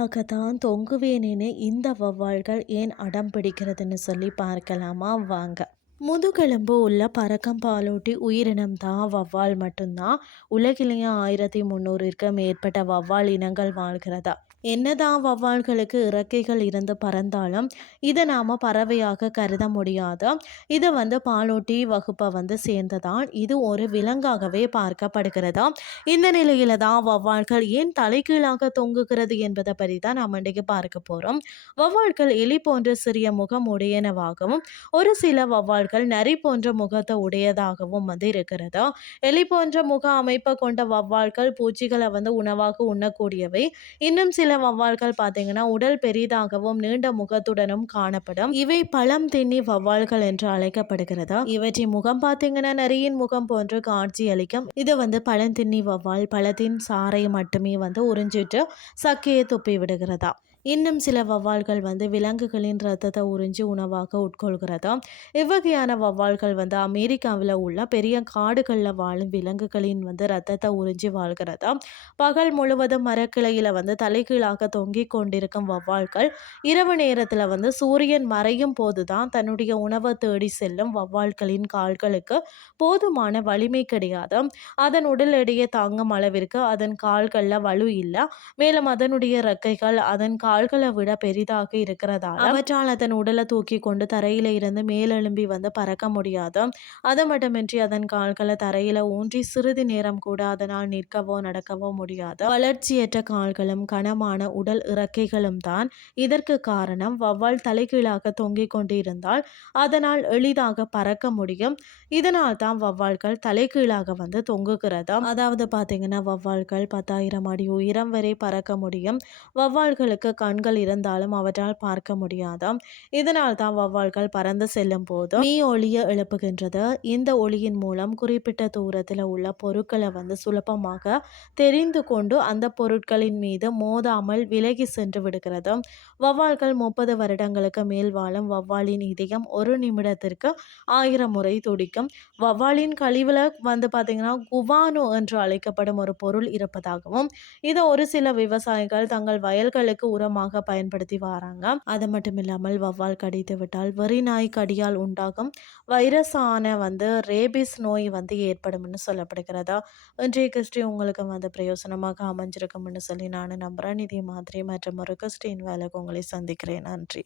தலைகீழாகத்தான் தொங்குவேனேன்னு இந்த வௌவால்கள் ஏன் அடம் பிடிக்கிறதுன்னு சொல்லி பார்க்கலாமா? வாங்க. முதுகெலும்பு உள்ள பறக்கம் பாலூட்டி உயிரினம் தான் வௌவால் மட்டும்தான். உலகிலேயே ஆயிரத்தி முந்நூறுக்கும் மேற்பட்ட வௌவால் இனங்கள் வாழ்கிறதா? என்னதான் வௌவால்களுக்கு இறக்கைகள் இருந்து பறந்தாலும் இதை நாம் பறவையாக கருத முடியாது. இது வந்து பாலூட்டி வகுப்பை வந்து சேர்ந்ததான் இது ஒரு விலங்காகவே பார்க்கப்படுகிறது? இந்த நிலையில தான் வவ்வால்கள் ஏன் தலைகீழாக தொங்குகிறது என்பதை பற்றி தான் நாம் இன்றைக்கு பார்க்க போகிறோம் வௌவால்கள் எலி போன்ற சிறிய முகம் உடையனவாகவும் ஒரு சில வௌவால்கள் நரி போன்ற முகத்தை உடையதாகவும் வந்து இருக்கிறது? எலி போன்ற முக அமைப்பை கொண்ட வௌவால்கள் பூச்சிகளை வந்து உணவாக உண்ணக்கூடியவை. இன்னும் சில சில வவ்வால்கள் பார்த்தீங்கன்னா உடல் பெரிதாகவும் நீண்ட முகத்துடனும் காணப்படும். இவை பழம் தின்னி வவ்வால்கள் என்று அழைக்கப்படுகிறதா? இவற்றின் முகம் பார்த்தீங்கன்னா நரியின் முகம் போன்று காட்சி அளிக்கும் இது வந்து பழந்தின்னி வவ்வால் பழத்தின் சாறை மட்டுமே வந்து உறிஞ்சிட்டு சக்கையை துப்பி விடுகிறதா? இன்னும் சில வவ்வால்கள் வந்து விலங்குகளின் ரத்தத்தை உறிஞ்சி உணவாக உட்கொள்கிறதா. இவ்வகையான வவ்வால்கள் வந்து அமெரிக்காவில் உள்ள பெரிய காடுகளில் வாழும் விலங்குகளின் வந்து ரத்தத்தை உறிஞ்சி வாழ்கிறதா. பகல் முழுவதும் மரக்கிளையில் வந்து தலைகீழாக தொங்கிக் கொண்டிருக்கும் வவ்வால்கள் இரவு நேரத்தில் வந்து சூரியன் மறையும் போது தான் தன்னுடைய உணவை தேடி செல்லும் வவ்வால்களின் கால்களுக்கு போதுமான வலிமை கிடையாது. அதன் உடல் எடையை தாங்கும் அளவிற்கு அதன் கால்களில் வலு இல்லை. மேலும் அதனுடைய ரெக்கைகள் அதன் கால்களை விட பெரிதாக இருக்கிறதால அவற்றால் அதன் உடலை தூக்கி கொண்டு தரையில இருந்து மேலெழும்பி வந்து பறக்க முடியாது. அது மட்டுமின்றி அதன் கால்களை தரையில ஊன்றி சிறிது நேரம் கூட அதனால் நிற்கவோ நடக்கவோ முடியாது. வளர்ச்சியற்ற கால்களும் கனமான உடல் இறக்கைகளும் தான் இதற்கு காரணம். வவ்வால் தலைகீழாக தொங்கிக் கொண்டிருந்தால் அதனால் எளிதாக பறக்க முடியும். இதனால் தான் வவ்வால்கள் தலைகீழாக வந்து தொங்குகிறது. அதாவது பார்த்தீங்கன்னா வவ்வால்கள் பத்தாயிரம் அடி உயரம் வரை பறக்க முடியும். வவ்வால்களுக்கு கண்கள் இருந்தாலும் அவற்றால் பார்க்க முடியாதாம். இதனால் தான் வௌவால்கள் பறந்து செல்லும் போது மீ ஒளியை எழுப்புகின்றது. இந்த ஒளியின் மூலம் குறிப்பிட்ட தூரத்தில் உள்ள பொருட்களை வந்து சுலபமாக தெரிந்து கொண்டு அந்த பொருட்களின் மீது மோதாமல் விலகி சென்று விடுகிறது. வௌவால்கள் முப்பது வருடங்களுக்கு மேல் வாழும் வௌவாலின் இதயம் ஒரு நிமிடத்திற்கு ஆயிரம் முறை துடிக்கும். வௌவாலின் கழிவில் வந்து பார்த்தீங்கன்னா குவானோ என்று அழைக்கப்படும் ஒரு பொருள் இருப்பதாகவும் இதை ஒரு சில விவசாயிகள் தங்கள் வயல்களுக்கு உரம் அதிகமாக பயன்படுத்தி வராங்க. அது மட்டும் இல்லாமல் வவ்வால் கடித்து விட்டால் வெறி நாய் கடியால் உண்டாகும். வைரஸான வந்து ரேபிஸ் நோய் வந்து ஏற்படும்னு சொல்லப்படுகிறதா? இன்றைய கிறிஸ்டி உங்களுக்கு வந்து பிரயோசனமாக அமைஞ்சிருக்கும்னு சொல்லி நான் நம்புகிறேன் இதே மாதிரி மற்றும் ஒரு கிறிஸ்டின் வேலைக்கு உங்களை சந்திக்கிறேன். நன்றி.